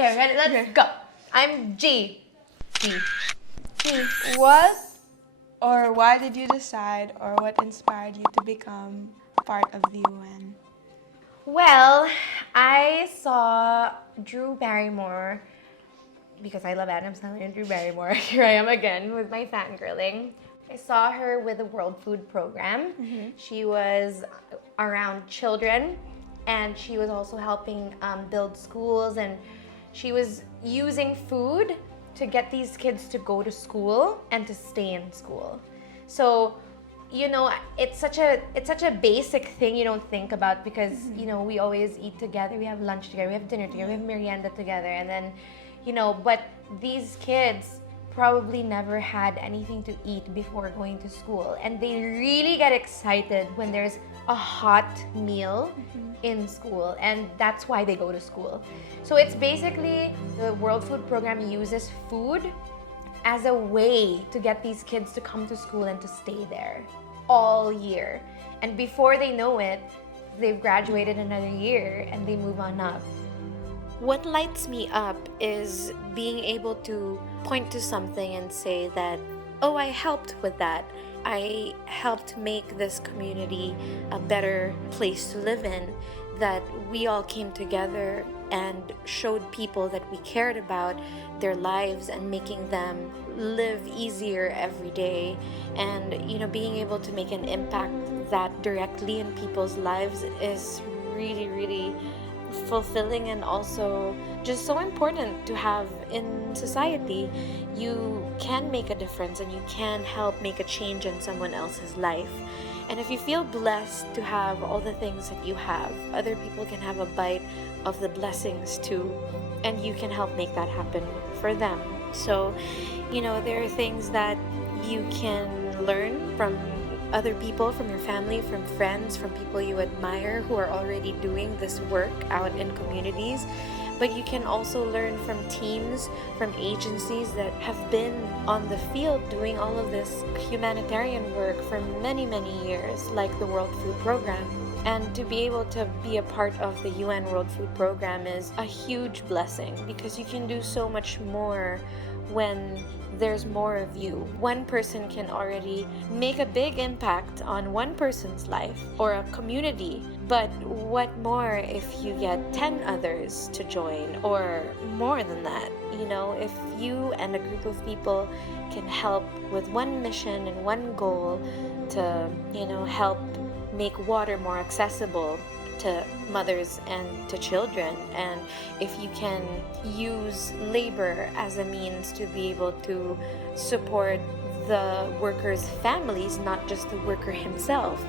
Okay, ready? Let's go. I'm G. What or why did you decide or what inspired you to become part of the UN? Well, I saw Drew Barrymore because I love Adam Sandler and Drew Barrymore. Here I am again with my fangirling. I saw her with the World Food Program. She was around children and she was also helping build schools, and she was using food to get these kids to go to school and to stay in school. So, you know, it's such a basic thing you don't think about because, you know, we always eat together, we have lunch together, we have dinner together, we have merienda together, and then, you know, but these kids probably never had anything to eat before going to school, and they really get excited when there's a hot meal in school, and that's why they go to school. So it's basically the World Food Program uses food as a way to get these kids to come to school and to stay there all year. And before they know it, they've graduated another year and they move on up. What lights me up is being able to point to something and say that, oh, I helped with that. I helped make this community a better place to live in, that we all came together and showed people that we cared about their lives and making them live easier every day. And, you know, being able to make an impact that directly in people's lives is really, really fulfilling and also just so important to have in society. You can make a difference and you can help make a change in someone else's life. And if you feel blessed to have all the things that you have, other people can have a bite of the blessings too, and you can help make that happen for them. So, you know, there are things that you can learn from other people, from your family, from friends, from people you admire who are already doing this work out in communities. But you can also learn from teams, from agencies that have been on the field doing all of this humanitarian work for many, many years, like the World Food Program. And to be able to be a part of the UN World Food Program is a huge blessing because you can do so much more when there's more of you. One person can already make a big impact on one person's life or a community, but what more if you get 10 others to join or more than that? You know, if you and a group of people can help with one mission and one goal to, you know, help make water more accessible to mothers and to children, and if you can use labor as a means to be able to support the workers' families, not just the worker himself,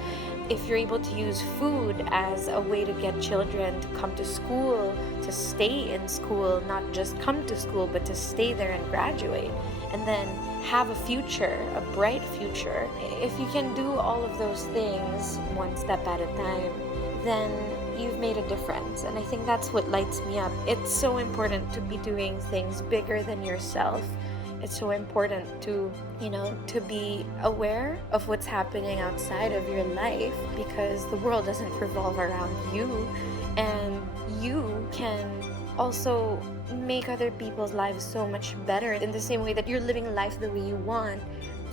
if you're able to use food as a way to get children to come to school, to stay in school, not just come to school, but to stay there and graduate, and then have a future, a bright future. If you can do all of those things one step at a time, then you've made a difference. And I think that's what lights me up. It's so important to be doing things bigger than yourself. It's so important to, you know, to be aware of what's happening outside of your life, because the world doesn't revolve around you, and you can also make other people's lives so much better in the same way that you're living life the way you want.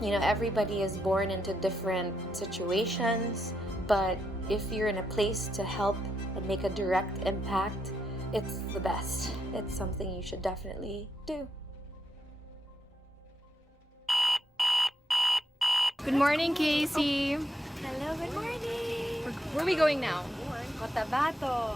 You know, everybody is born into different situations, but if you're in a place to help and make a direct impact, it's the best. It's something you should definitely do. Good morning, Casey. Hello, good morning. Where are we going now? Cotabato.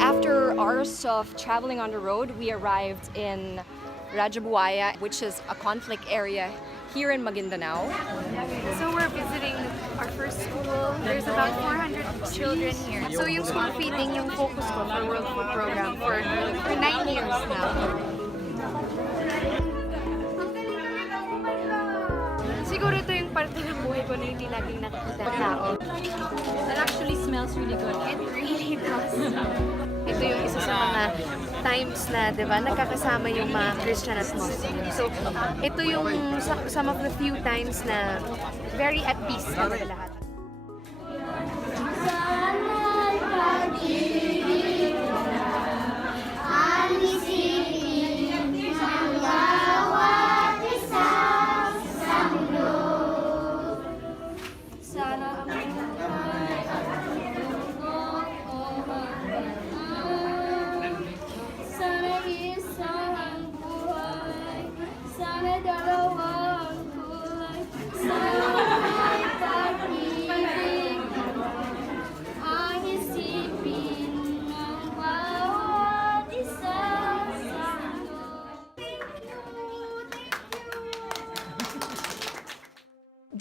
After hours of traveling on the road, we arrived in Rajabuaya, which is a conflict area here in Maguindanao. So we're visiting our first school. There's about 400 children here. So yung school feeding, yung focus ko for World Food Program for 9 years now. Siguro ito yung parte ng buhay ko na hindi laging nakikita ng tao. It actually smells really good. It really does. Ito yung isa sa mga times na, di ba, nagkakasama yung mga Christian at Muslim. So, ito yung some of the few times na very at peace kami lahat.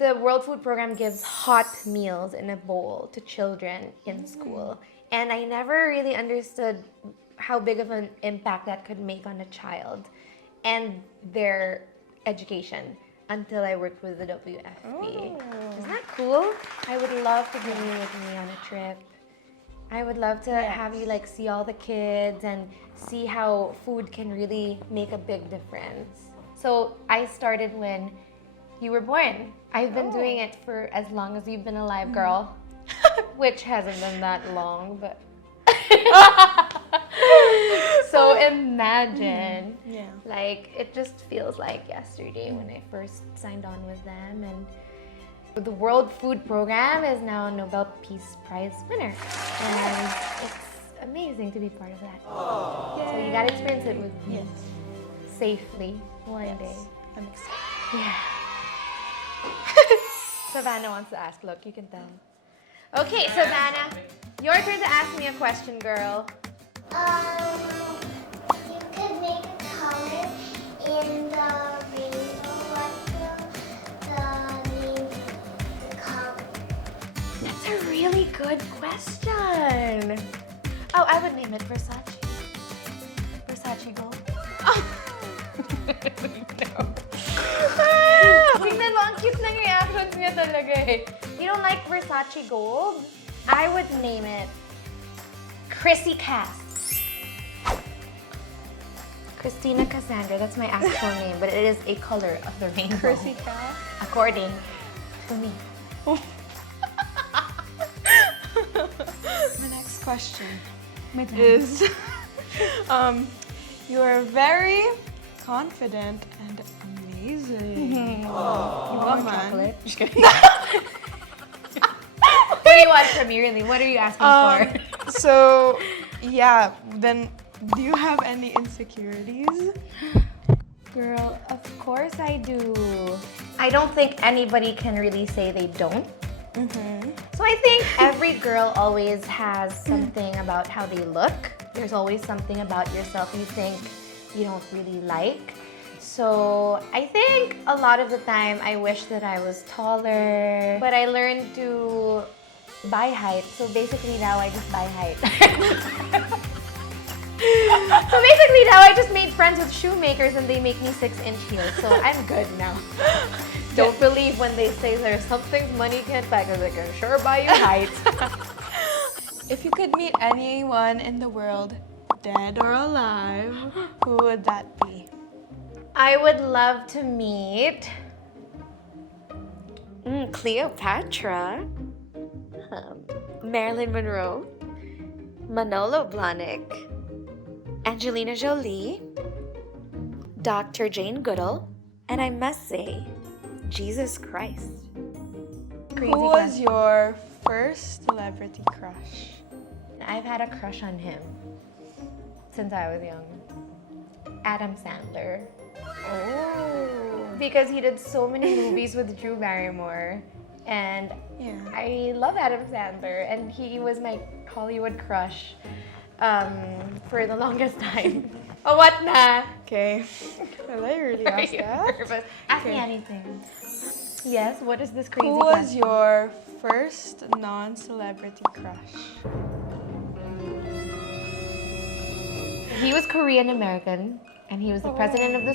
the World Food Program gives hot meals in a bowl to children in school. And I never really understood how big of an impact that could make on a child and their education until I worked with the WFP. Isn't that cool? I would love to bring you with me on a trip. I would love to have you like see all the kids and see how food can really make a big difference. So I started when you were born. I've been doing it for as long as you've been alive, girl. Which hasn't been that long, but so imagine, like it just feels like yesterday when I first signed on with them, and the World Food Program is now a Nobel Peace Prize winner, and it's amazing to be part of that. So you gotta experience it with me safely one day. I'm excited. Yeah. Savannah wants to ask. Look, you can tell. Okay, Savannah, your turn to ask me a question, girl. You could make a color in the rainbow. What's the name of the color? That's a really good question. Oh, I would name it Versace. Versace Gold. No. Tingnan mo, ang cute ng reactions niya talaga eh. You don't like Versace Gold? I would name it Chrissy Cass. Kristina Cassandra, that's my actual name, but it is a color of the rainbow. Chrissy Cass? According to me. My next question is, you are very confident and amazing. You want chocolate? Just kidding. What do you want from me, really? What are you asking for? So, yeah, then do you have any insecurities? Girl, of course I do. I don't think anybody can really say they don't. So I think every girl always has something about how they look. There's always something about yourself you think you don't really like. So I think a lot of the time I wish that I was taller, but I learned to buy height. So basically now I just buy height. So basically now I just made friends with shoemakers and they make me 6-inch heels. So I'm good now. Don't believe when they say there's some things money can't buy because they can sure buy you height. If you could meet anyone in the world, dead or alive, who would that be? I would love to meet Cleopatra, Marilyn Monroe, Manolo Blahnik, Angelina Jolie, Dr. Jane Goodall, and I must say, Jesus Christ. Crazy Who was question. your first celebrity crush? I've had a crush on him since I was young. Adam Sandler. Oh. Because he did so many movies with Drew Barrymore. And I love Adam Sandler. And he was my Hollywood crush for the longest time. Oh, what na? Okay. Will I really ask that? Nervous. Ask me anything. Yes, what is this crazy Who was question? your first non-celebrity crush? He was Korean American, and he was the president of the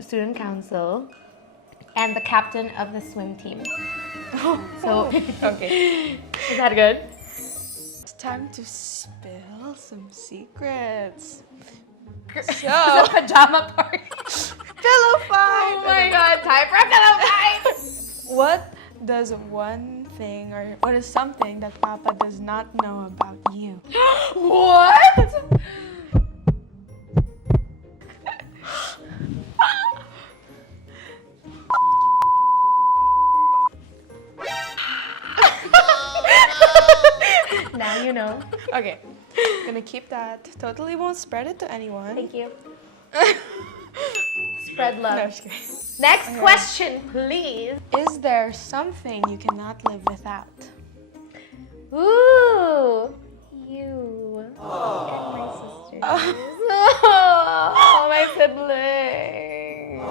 student council and the captain of the swim team. So, okay. Is that good? It's time to spill some secrets. So, pajama party. Pillow fight! Oh my god, time for a pillow fight! What does one thing or what is something that Papa does not know about you? What? Now you know. Okay, gonna keep that. Totally won't spread it to anyone. Thank you. Spread love. No, just kidding. Next question, please. Is there something you cannot live without? Ooh, you and my sisters. Oh, my siblings.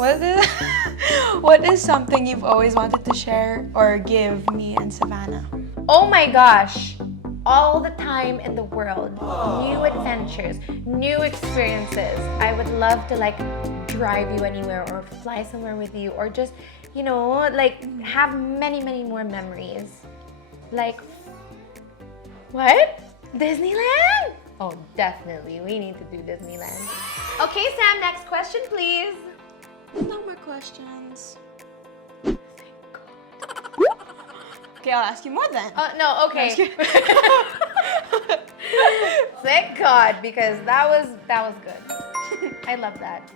What is something you've always wanted to share or give me and Savannah? Oh my gosh, all the time in the world, new adventures, new experiences. I would love to like drive you anywhere or fly somewhere with you or just, you know, like have many, many more memories. Like, what? Disneyland? Oh, definitely. We need to do Disneyland. Okay, Sam, next question, please. No more questions. Okay, I'll ask you more then. No, okay. Thank God, because that was good. I love that.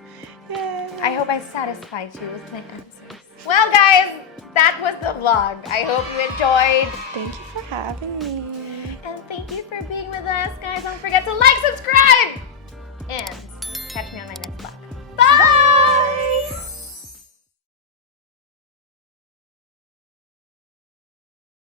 Yay. I hope I satisfied you with my answers. Well, guys, that was the vlog. I hope you enjoyed. Thank you for having me. And thank you for being with us, guys. Don't forget to like, subscribe, and catch me on my next